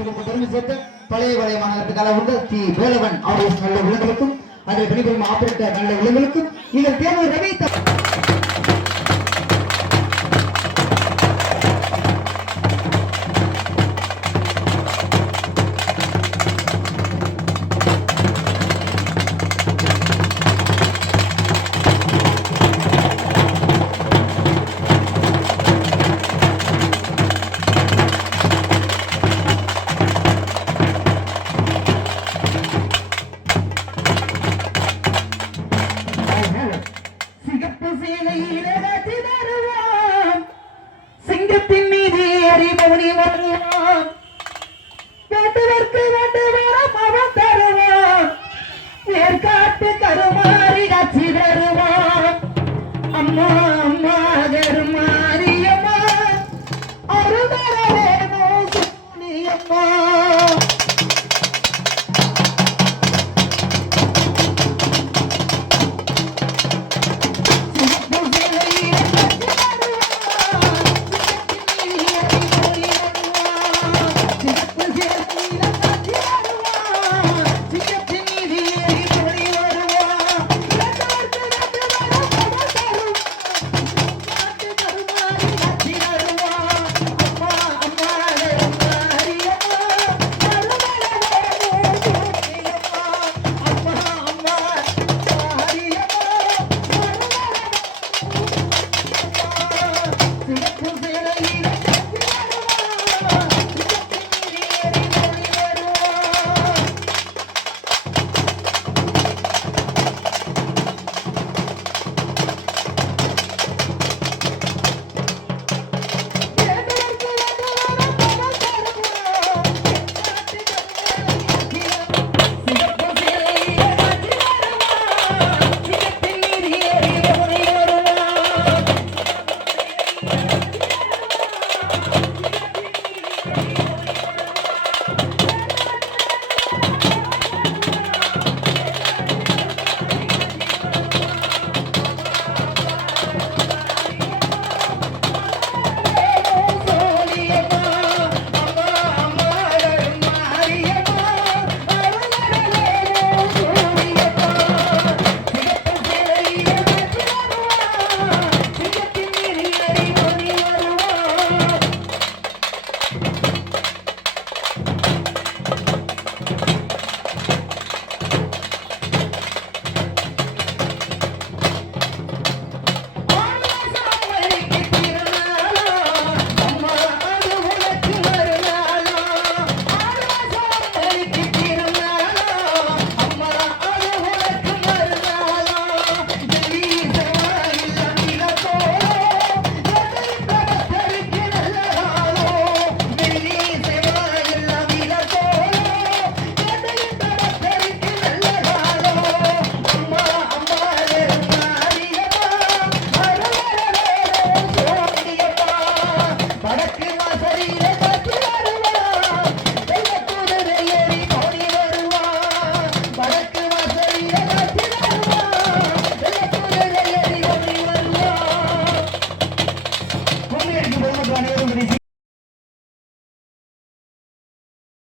வெள்ள பெருமை சேர்த்த பழைய மாநகரத்துக்காக உள்ள தி வேலவன் அவருடைய நல்ல விலங்குகளுக்கும் அதில் பணிபுரியும் ஆபரேட்டர் நல்ல விலங்குகளுக்கும் இதில் தேர்வு ரவி த- சிகப்பு சிங்கத்தின் மீது ஏறி வருவான்